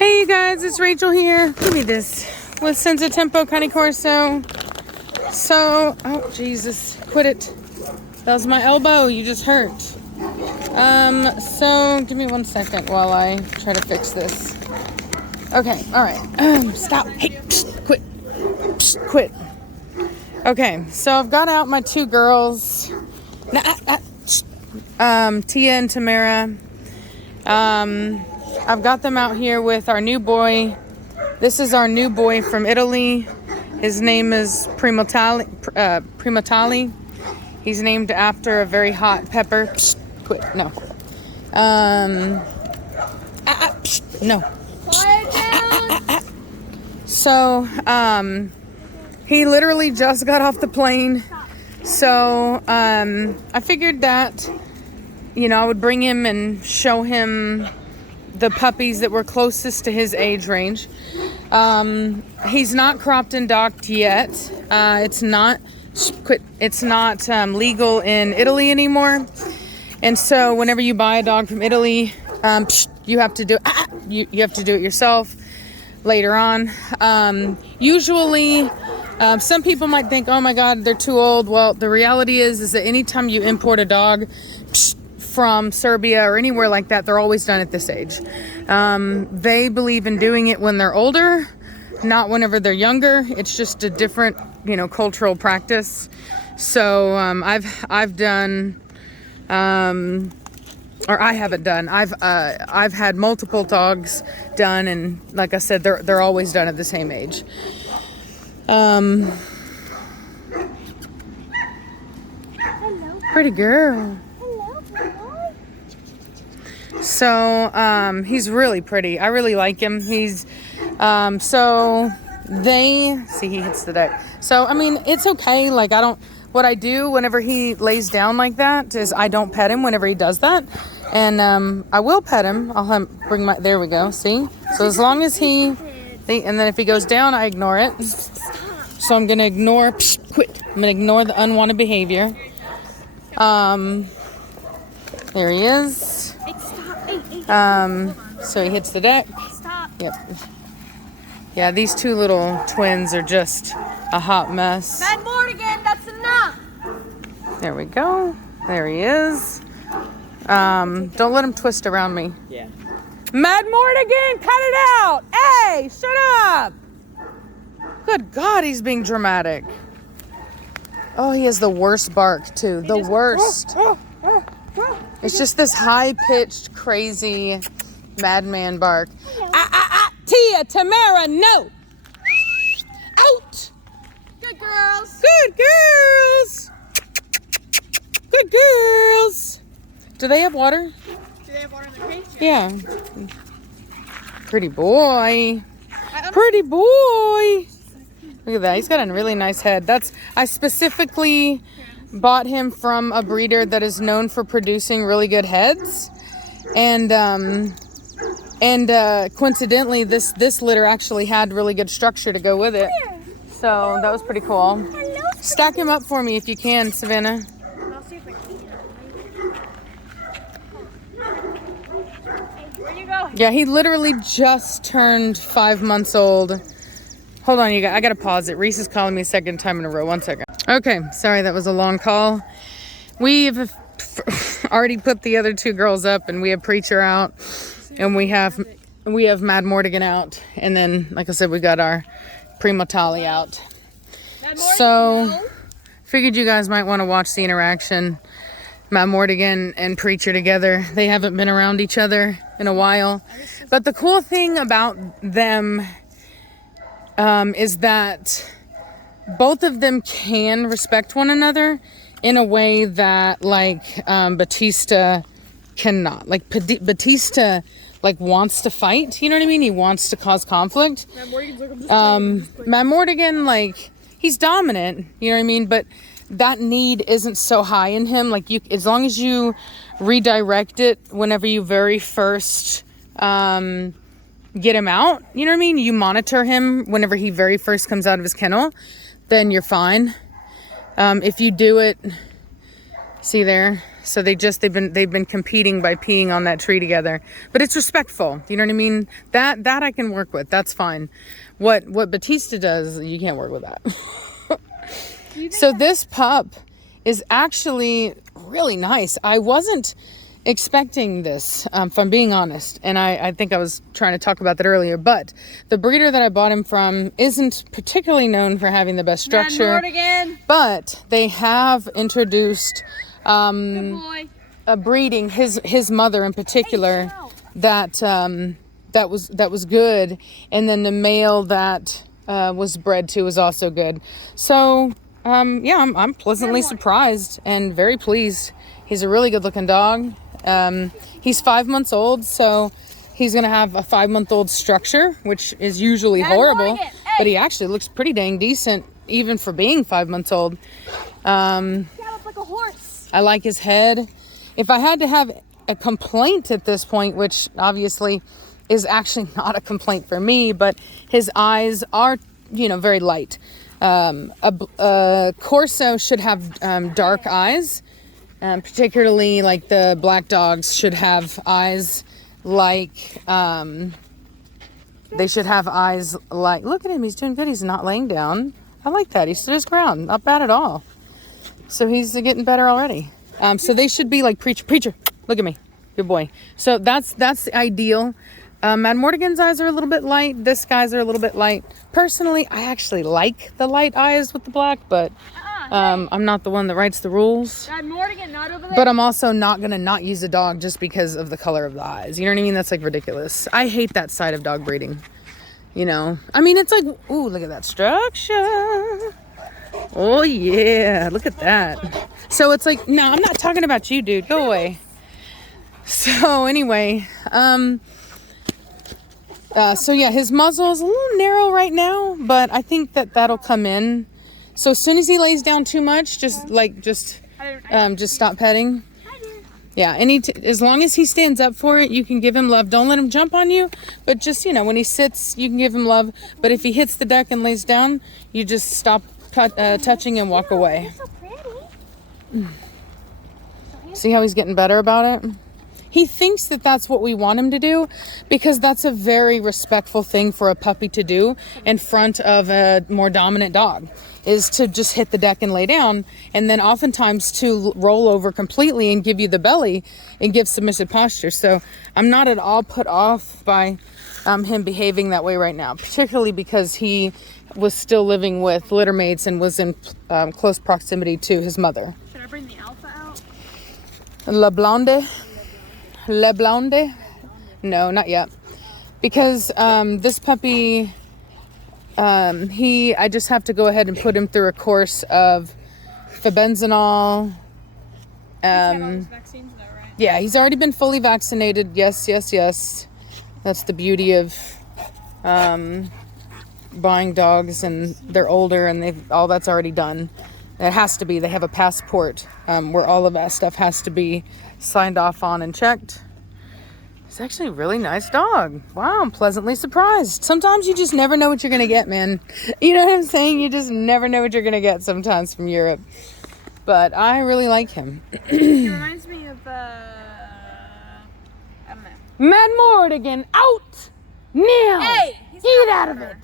Hey you guys, it's Rachel here. Give me this with Senza Tempo Cane Corso. So, oh Jesus, quit it. That was my elbow. You just hurt. So give me 1 second while I try to fix this. Okay, all right. Stop. Hey, psst, quit. Psst, quit. Okay, so I've got out my two girls, Tia and Tamara. I've got them out here with our new boy. This is our new boy from Italy. His name is Primotalli. He's named after a very hot pepper. Psst, quit. No. No. So, he literally just got off the plane. So, I figured that, I would bring him and show him the puppies that were closest to his age range. He's not cropped and docked yet. It's not legal in Italy anymore. And so whenever you buy a dog from Italy, you have to do you have to do it yourself later on. Usually, some people might think, oh my God, they're too old. Well, the reality is that anytime you import a dog from Serbia or anywhere like that, they're always done at this age. They believe in doing it when they're older, not whenever they're younger. It's just a different, cultural practice. So I've done, or I haven't done. I've had multiple dogs done, and like I said, they're always done at the same age. Hello. Pretty girl. So, he's really pretty. I really like him. He's, he hits the deck. So, it's okay. Like, what I do whenever he lays down like that is I don't pet him whenever he does that. And, I will pet him. I'll there we go. See? So as long as and then if he goes down, I ignore it. So I'm going to ignore, quit. I'm going to ignore the unwanted behavior. There he is. So he hits the deck. Stop. Yep. Yeah, these two little twins are just a hot mess. Mad Morgan, that's enough. There we go. There he is. Don't let him twist around me. Yeah. Mad Morgan, cut it out. Hey, shut up. Good God, he's being dramatic. Oh, he has the worst bark too. The worst. It's just this high-pitched, crazy madman bark. Tia, Tamara, no! Out! Good girls. Good girls! Good girls! Do they have water? Do they have water in their cage? Yeah. Pretty boy. Pretty boy. Look at that. He's got a really nice head. I specifically bought him from a breeder that is known for producing really good heads. And coincidentally, this litter actually had really good structure to go with it. So that was pretty cool. Stack him up for me if you can, Savannah. I'll see if I can. Where you go? Yeah, he literally just turned 5 months old. Hold on, you guys. I gotta pause it. Reese is calling me a second time in a row. 1 second. Okay, sorry, that was a long call. We've already put the other two girls up, and we have Preacher out, and we have Mad Morgan out, and then, like I said, we got our Primotalli out. So, figured you guys might want to watch the interaction. Mad Morgan and Preacher together. They haven't been around each other in a while, but the cool thing about them is that both of them can respect one another in a way that, like, Batista cannot. Like, Batista, like, wants to fight. You know what I mean? He wants to cause conflict. Mad Morgan, like, he's dominant. You know what I mean? But that need isn't so high in him. Like, as long as you redirect it whenever you very first get him out, you know what I mean? You monitor him whenever he very first comes out of his kennel, then you're fine. If you do it, see there, So they've been competing by peeing on that tree together. But it's respectful. You know what I mean? That I can work with. That's fine. What Batista does, you can't work with that. So this pup is actually really nice. I wasn't expecting this, if I'm being honest. And I think I was trying to talk about that earlier. But the breeder that I bought him from isn't particularly known for having the best structure. But they have introduced a breeding, his mother in particular, that was good. And then the male that was bred to was also good. So yeah, I'm pleasantly surprised and very pleased. He's a really good looking dog. He's 5 months old, so he's gonna have a 5-month-old structure, which is usually horrible, but he actually looks pretty dang decent even for being 5 months old. Yeah, looks like a horse. I like his head. If I had to have a complaint at this point, which obviously is actually not a complaint for me, but his eyes are, very light. A Corso should have dark eyes. Particularly like the black dogs should have eyes like, they should have eyes like, look at him, he's doing good. He's not laying down. I like that. He stood his ground. Not bad at all. So he's getting better already. So they should be like preacher, look at me, good boy. So that's the ideal. Mad Mortigan's eyes are a little bit light. This guy's are a little bit light. Personally, I actually like the light eyes with the black, but I'm not the one that writes the rules. Mad Mortigan, not over there. But I'm also not going to not use a dog just because of the color of the eyes. You know what I mean? That's like ridiculous. I hate that side of dog breeding. I mean, it's like, ooh, look at that structure. Oh, yeah. Look at that. So it's like, no, I'm not talking about you, dude. Go away. So anyway, so yeah, his muzzle is a little narrow right now, but I think that'll come in. So as soon as he lays down too much, just stop petting. Yeah, as long as he stands up for it, you can give him love. Don't let him jump on you, but just, when he sits, you can give him love. But if he hits the deck and lays down, you just stop touching and walk away. So pretty. See how he's getting better about it? He thinks that that's what we want him to do because that's a very respectful thing for a puppy to do in front of a more dominant dog, is to just hit the deck and lay down, and then oftentimes to roll over completely and give you the belly and give submissive posture. So I'm not at all put off by him behaving that way right now, particularly because he was still living with littermates and was in close proximity to his mother. Should I bring the alpha out? Le Blonde? No, not yet. Because this puppy, I just have to go ahead and put him through a course of fenbendazole. Vaccines though, right? Yeah, he's already been fully vaccinated. Yes. That's the beauty of buying dogs, and they're older and all that's already done. It has to be. They have a passport where all of that stuff has to be signed off on and checked. It's actually a really nice dog. Wow, I'm pleasantly surprised. Sometimes you just never know what you're going to get, man. You know what I'm saying? You just never know what you're going to get sometimes from Europe. But I really like him. He reminds me of, I don't know. Mad Mortigan, out! Now! Hey! Get out of it!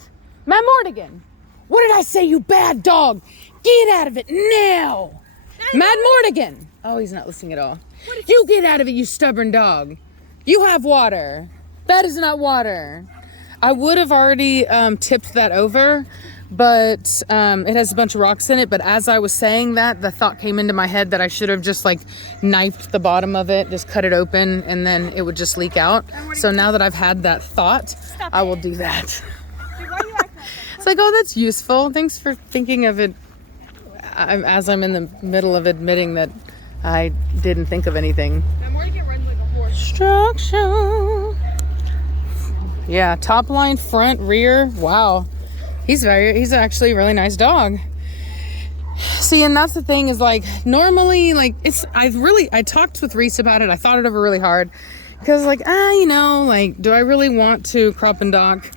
Mad Mortigan! What did I say, you bad dog? Get out of it now! Mad Mortigan! Oh, he's not listening at all. You get out of it, you stubborn dog. You have water. That is not water. I would have already tipped that over, but it has a bunch of rocks in it. But as I was saying that, the thought came into my head that I should have just like knifed the bottom of it, just cut it open, and then it would just leak out. So now that I've had that thought, I will do that. Dude, why are you acting like that? It's like, oh, that's useful. Thanks for thinking of it as I'm in the middle of admitting that I didn't think of anything. Mad Mortigan runs like a horse. Structure. Yeah, top line, front, rear. Wow. He's actually a really nice dog. See, and that's the thing is like, normally, like, I talked with Reese about it. I thought it over really hard. Because like, like, do I really want to crop and dock?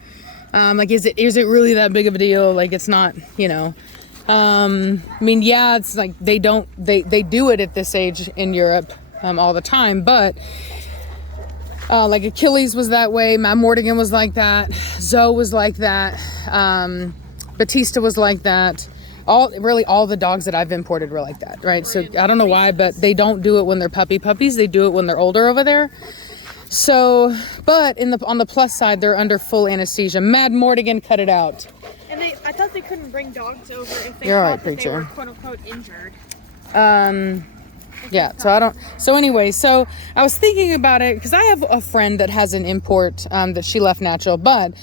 Like, is it really that big of a deal? Like, it's not, I mean, yeah, it's like they do it at this age in Europe all the time, but like Achilles was that way, Matt Mordigan was like that, Zoe was like that, Batista was like that. All the dogs that I've imported were like that, right? So I don't know why, but they don't do it when they're puppies. They do it when they're older over there. So, but on the plus side, they're under full anesthesia. Mad Mordigan cut it out. And I thought they couldn't bring dogs over if they You're thought right, that Preacher. they were quote unquote injured. Yeah, so anyway, so I was thinking about it because I have a friend that has an import that she left natural, but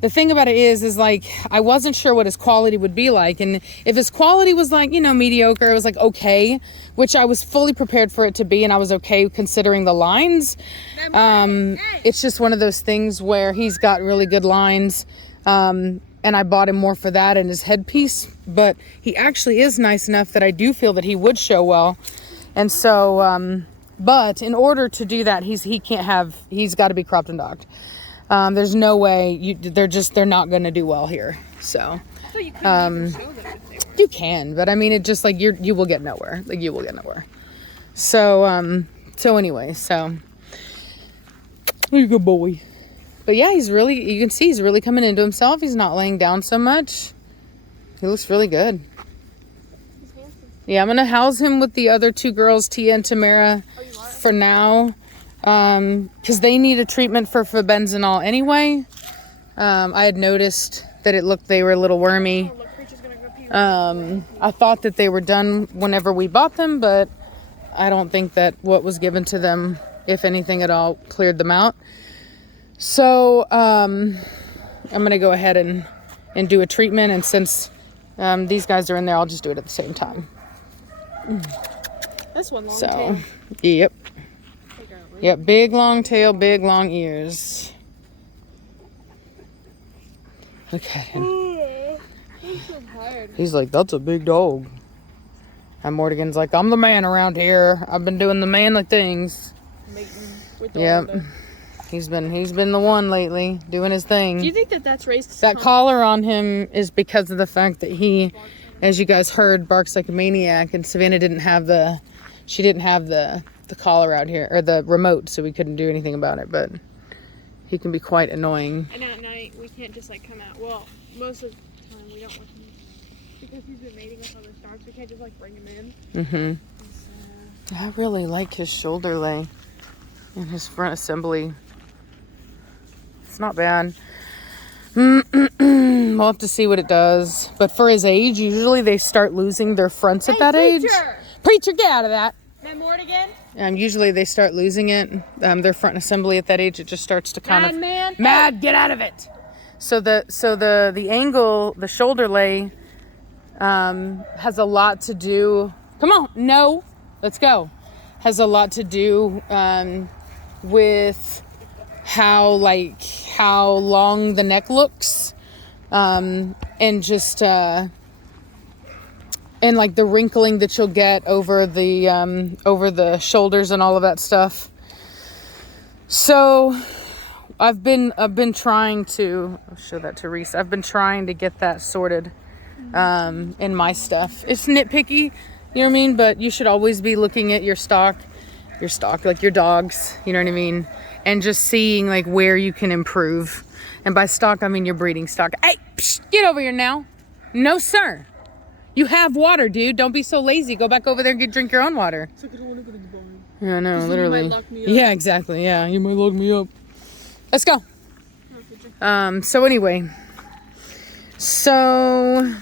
the thing about it is like I wasn't sure what his quality would be like, and if his quality was like, you know, mediocre, it was like okay, which I was fully prepared for it to be, and I was okay considering the lines. It's just one of those things where he's got really good lines, and I bought him more for that and his headpiece, but he actually is nice enough that I do feel that he would show well. And so, but in order to do that, he's got to be cropped and docked. There's no way they're not going to do well here. So, I thought you couldn't even show them if they were. you can, but I mean, it just like you will get nowhere. Like you will get nowhere. So, anyway, so you're a good boy. But yeah, you can see he's really coming into himself. He's not laying down so much. He looks really good. He's handsome. Yeah, I'm going to house him with the other two girls, Tia and Tamara, for now. Because they need a treatment for fenbendazole anyway. I had noticed that they were a little wormy. Oh, look, Preacher's gonna go pee. I thought that they were done whenever we bought them, but I don't think that what was given to them, if anything at all, cleared them out. So, I'm going to go ahead and do a treatment. And since these guys are in there, I'll just do it at the same time. This one long tail. Yep. Yep, big long tail, big long ears. Look at him. I'm so tired. He's like, that's a big dog. And Mordigan's like, I'm the man around here. I've been doing the manly things. Yep. He's been the one lately, doing his thing. Do you think that's racist? That collar on him is because of the fact that he, as you guys heard, barks like a maniac, and Savannah didn't have the collar out here, or the remote, so we couldn't do anything about it, but he can be quite annoying. And at night, we can't just like come out. Well, most of the time we don't want him, because he's been mating with other dogs, we can't just like bring him in. Mm-hmm. I really like his shoulder lay and his front assembly. It's not bad. We'll have to see what it does. But for his age, usually they start losing their fronts at that age. Preacher, get out of that. My Mordigan? Usually they start losing it, their front assembly at that age. It just starts to kind of... Man. Mad, get out of it! So the angle, the shoulder lay, has a lot to do... Come on, no, let's go. Has a lot to do with how long the neck looks, and just... and like the wrinkling that you'll get over the shoulders and all of that stuff. So I've been trying to, I'll show that to Reese. I've been trying to get that sorted in my stuff. It's nitpicky, you know what I mean? But you should always be looking at your stock, like your dogs, you know what I mean? And just seeing like where you can improve. And by stock, I mean your breeding stock. Hey, psh, get over here now. No, sir. You have water, dude. Don't be so lazy. Go back over there and drink your own water. Yeah, no, literally. You might lock me up. Yeah, exactly. Yeah, you might lock me up. Let's go. So anyway. So,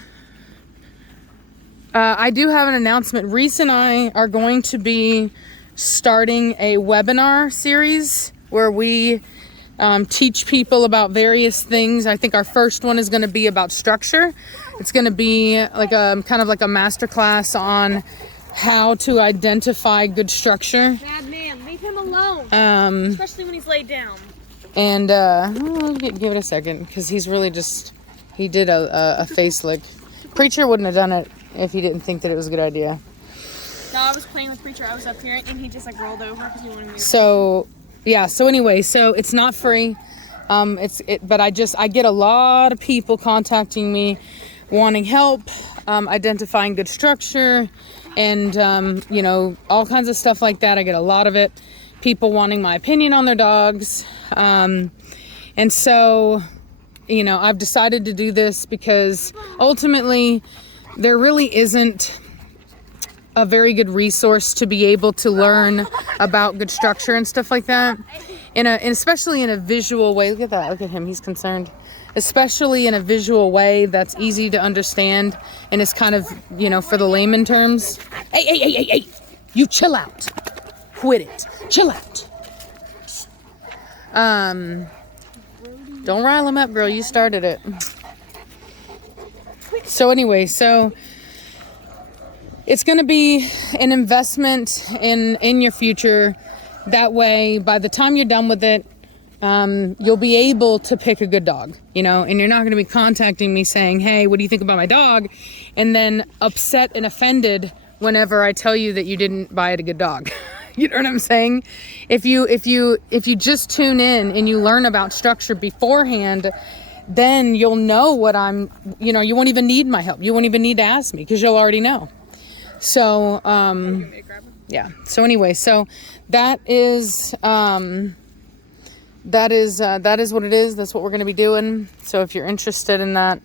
I do have an announcement. Reese and I are going to be starting a webinar series where we teach people about various things. I think our first one is going to be about structure. It's going to be like a kind of like a masterclass on how to identify good structure. Bad man, leave him alone. Especially when he's laid down. And give it a second, because he's really he did a face lick. Preacher wouldn't have done it if he didn't think that it was a good idea. No, I was playing with Preacher. I was up here and he just like rolled over because he wanted me to. So anyway, so it's not free. But I get a lot of people contacting me wanting help, identifying good structure, and, you know, all kinds of stuff like that. I get a lot of it. People wanting my opinion on their dogs. And so, you know, I've decided to do this because ultimately there really isn't a very good resource to be able to learn about good structure and stuff like that. And especially in a visual way. Look at that. Look at him. He's concerned. Especially in a visual way that's easy to understand and is kind of, you know, for the layman terms. Hey. You chill out. Quit it. Chill out. Don't rile him up, girl. You started it. So anyway, it's going to be an investment in your future. That way, by the time you're done with it, you'll be able to pick a good dog, you know, and you're not going to be contacting me saying, hey, what do you think about my dog? And then upset and offended whenever I tell you that you didn't buy it a good dog. You know what I'm saying? If you just tune in and you learn about structure beforehand, then you'll know what you know, you won't even need my help. You won't even need to ask me because you'll already know. So, yeah. So anyway, so that is what it is. That's what we're going to be doing. So if you're interested in that,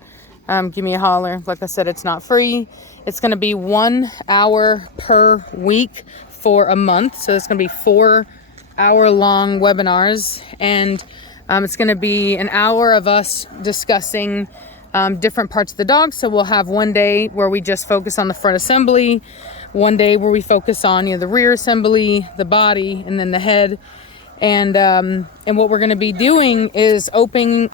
give me a holler. Like I said, it's not free. It's going to be 1 hour per week for a month. So it's going to be 4-hour-long webinars. And it's going to be an hour of us discussing different parts of the dog. So we'll have one day where we just focus on the front assembly, one day where we focus on, you know, the rear assembly, the body, and then the head. And what we're going to be doing is opening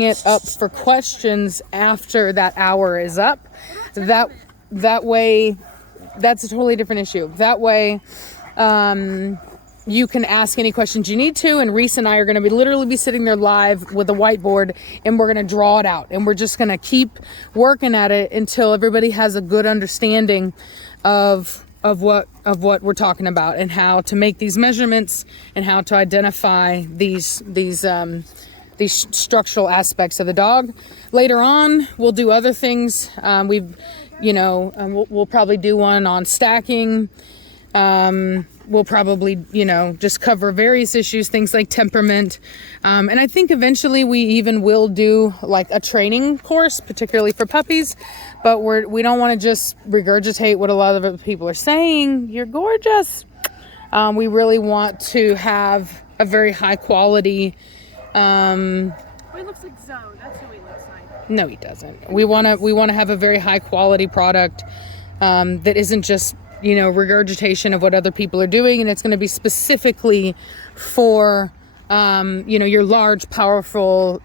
it up for questions after that hour is up. That way, that's a totally different issue. That way, you can ask any questions you need to, and Reese and I are going to literally be sitting there live with a whiteboard, and we're going to draw it out, and we're just going to keep working at it until everybody has a good understanding of what we're talking about and how to make these measurements and how to identify these structural aspects of the dog. Later on, we'll do other things. We'll probably do one on stacking. We'll probably, you know, just cover various issues, things like temperament. And I think eventually we even will do like a training course, particularly for puppies. But we don't want to just regurgitate what a lot of other people are saying. You're gorgeous. We really want to have a very high quality. He looks like Zoe. That's who he looks like. No, he doesn't. We want to have a very high quality product that isn't just, you know, regurgitation of what other people are doing, and it's going to be specifically for your large, powerful,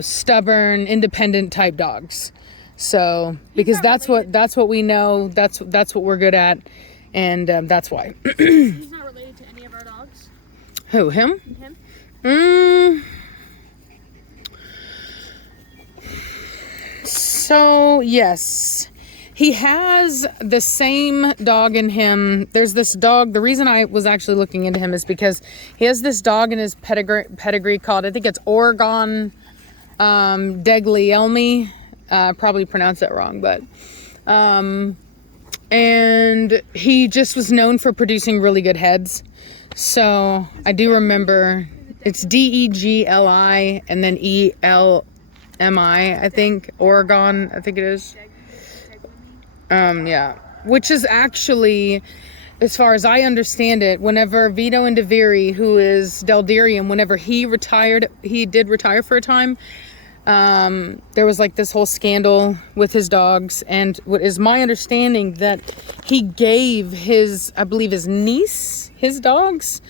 stubborn, independent type dogs. So because that's what we know, that's what we're good at, and that's why. He's not related to any of our dogs. Who, him? Him. So yes. He has the same dog in him. There's this dog. The reason I was actually looking into him is because he has this dog in his pedigree called, I think it's Oregon Deglielmi. Probably pronounced that wrong, but and he just was known for producing really good heads. So I do remember it's Degli and then Elmi. I think Oregon. I think it is. Yeah, which is actually, as far as I understand it, whenever Vito and DeViri, who is Deldirium, whenever he did retire for a time, there was like this whole scandal with his dogs, and what is my understanding that he gave I believe his niece his dogs,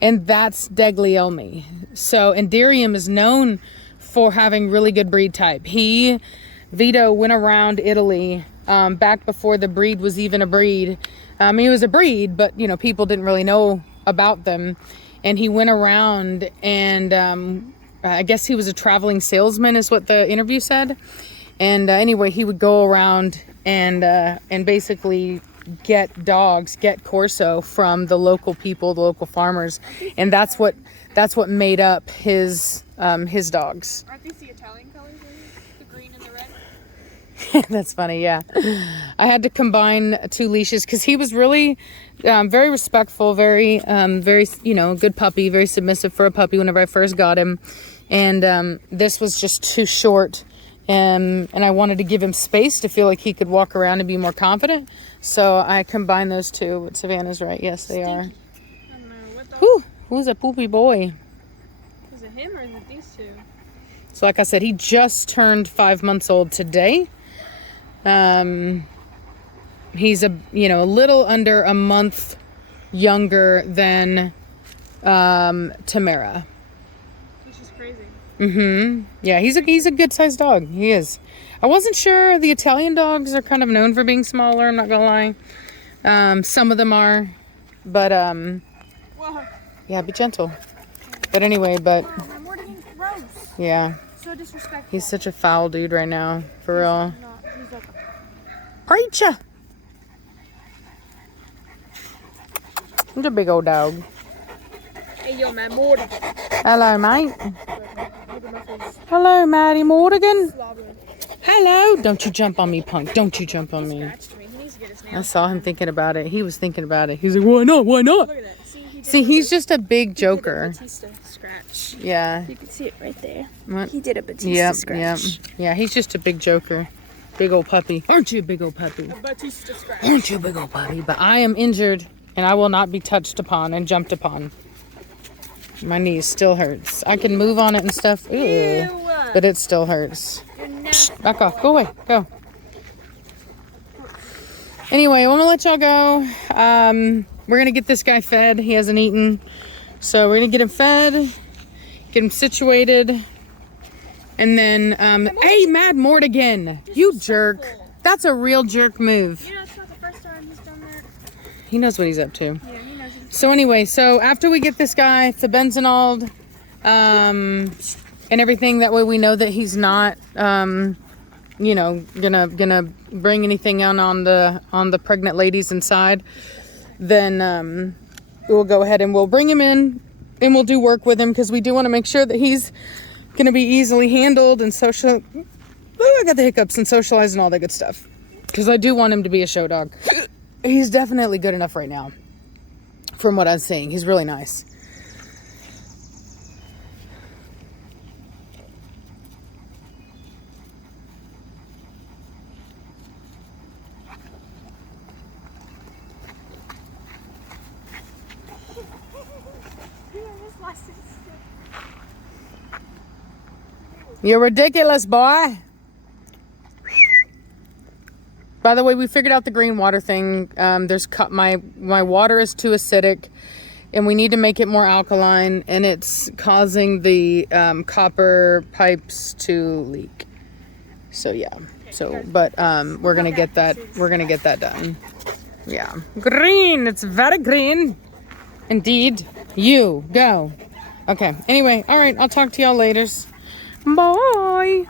and that's Deglielmi. So, and Dirium is known for having really good breed type. Vito went around Italy, back before the breed was even a breed. He was a breed, but you know, people didn't really know about them. And he went around and I guess he was a traveling salesman is what the interview said. And anyway, he would go around and basically get Corso from the local people, the local farmers. And that's what made up his dogs. Aren't these the Italian colors? The green and the red? That's funny, yeah. I had to combine 2 leashes because he was really very respectful, very, good puppy, very submissive for a puppy whenever I first got him. And this was just too short. And I wanted to give him space to feel like he could walk around and be more confident. So I combined those 2. But Savannah's right. Yes, they are. I don't know. What the... Whew, who's a poopy boy? Is it him or is it these 2? So like I said, he just turned 5 months old today. He's a little under a month younger than Tamara. Which is crazy. Yeah, he's a good sized dog. He is. I wasn't sure. The Italian dogs are kind of known for being smaller, I'm not gonna lie. Some of them are. But Whoa. yeah, be gentle. But anyway, Wow, my Morgan gross. yeah. So disrespectful. He's such a foul dude right now, for real. He's like, Preacher! He's a big old dog. hey, yo, man, Morgan. Hello, mate. Look at my face. Hello, Maddie Morgan. Slobbering. Hello. Don't you jump on me, punk. Don't you jump on me. Scratched me. He needs to get his I nails. saw him thinking about it. He was thinking about it. He's like, why not? Why not? Look at that. See, he's just a big joker. Batista scratch. Yeah. You can see it right there. What? He did a Batista Yep, scratch. yep. Yeah, he's just a big joker. Big old puppy. Aren't you a big old puppy? A Batista scratch. Aren't you a big old puppy? But I am injured, and I will not be touched upon and jumped upon. My knee still hurts. I can move on it and stuff. Ew. But it still hurts. Psst, back off. Go away. Go. Anyway, I'm going to let y'all go. We're going to get this guy fed. He hasn't eaten. So we're going to get him fed, get him situated. And then, hey, Mad Mortigan, you jerk. That's a real jerk move. You know, it's not the first time he's done that. He knows what he's up to. Yeah, he knows. So anyway, so after we get this guy fenbenzanoled, and everything, that way we know that he's not, gonna bring anything on the pregnant ladies inside, then we'll go ahead and we'll bring him in and we'll do work with him, because we do want to make sure that he's gonna be easily handled and social. Oh, I got the hiccups, and socialized and all that good stuff, because I do want him to be a show dog. He's definitely good enough right now. From what I'm seeing, he's really nice. You're ridiculous, boy. By the way, we figured out the green water thing. My water is too acidic, and we need to make it more alkaline, and it's causing the copper pipes to leak. So yeah. We're gonna get that. We're gonna get that done. Yeah, green. It's very green, indeed. You go. Okay. Anyway, all right. I'll talk to y'all later. Bye.